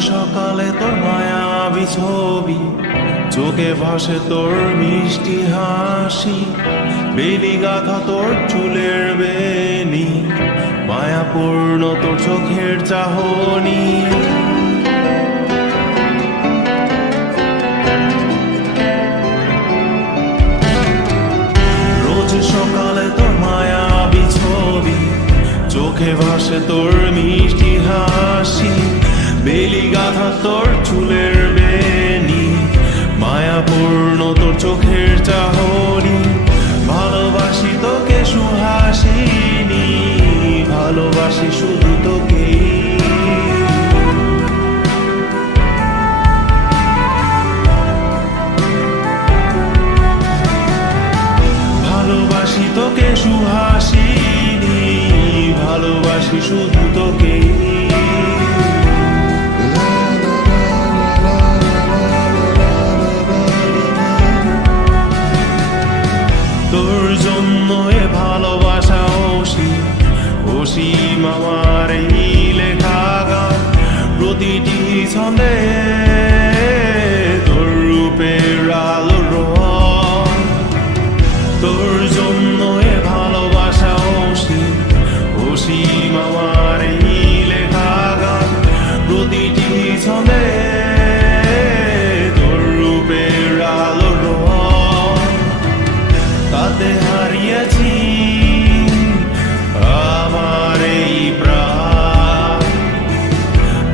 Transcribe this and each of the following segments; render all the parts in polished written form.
সকালে তোর মায়াবী ছবি, চোখে ভাসে তোর মিষ্টি হাসি, বেলি গাথা তোর চুলের বেনি, মায়াপূর্ণ তোর চোখের চাহনি। রোজ সকালে তোর মায়াবী ছবি, চোখে ভাসে তোর মিষ্টি হাসি, বেলি গাথা তোর চুলের বেনি, মায়াপূর্ণ তোর চোখের চাহনি। ভালোবাসি তোকে সুহাসিনী, ভালোবাসি শুধু তোকে। ভালোবাসি তোকে সুহাসিনী, ভালোবাসি শুধু তোকে। তোর জন্য এ ভালোবাসা অসীম আমার এই লেখা গান, প্রতিটি ছন্দে তোর রূপের আলো রং। তোর জন্য এ ভালোবাসা অসীম আমার এই লেখা গান, প্রতিটি ছন্দে তোর রূপের আলো রং। তাতে হারিয়েছি আমার এই প্রাণ,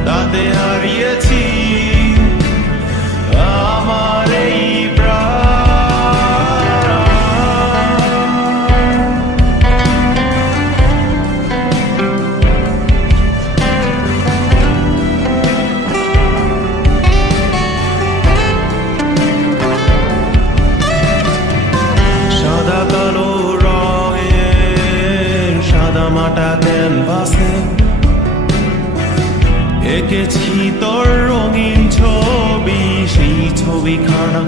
তাতে হারিয়েছি আমার এই মাটা ক্যানভাসে এঁকেছি তোর রঙিন ছবি, সেই ছবিখানা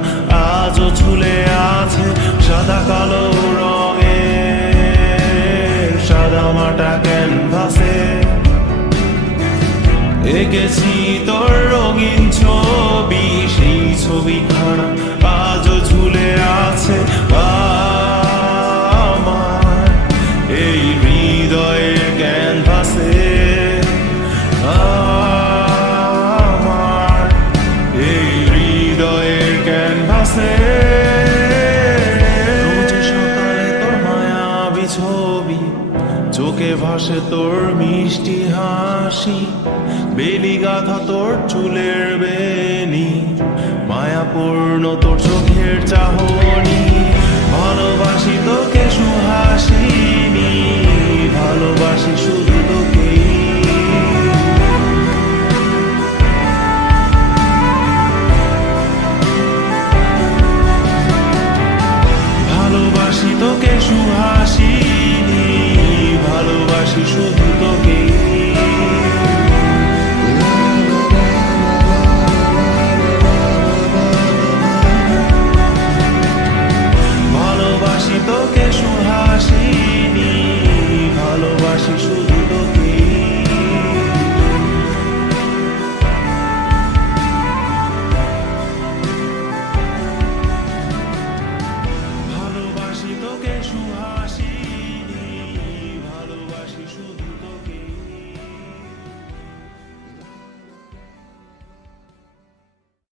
আজও ঝুলে আছে সাদা কালো রঙের সাদা মাটা ক্যানভাসে। এঁকেছি তোর রঙিন ছবি, সেই ছবিখানা আজও ঝুলে আছে আমার এই হৃদয়ের ক্যানভাসে, আমার এই হৃদয়ের ক্যানভাসে। রোজ সকালে তোর মায়াবী ছবি, চোখে ভাসে তোর মিষ্টি হাসি, বেলি গাথা তোর চুলের বেনি, মায়াপূর্ণ তোর চোখের চাহনি। ভালোবাসি তোকে সুহাসিনী, ভালোবাসি শুধু তোকে। ভালোবাসি তোকে সুহাসিনী, ভালোবাসি শুধু তোকে। ভালোবাসি তোকে সুহাসিনী, ভালোবাসি শুধু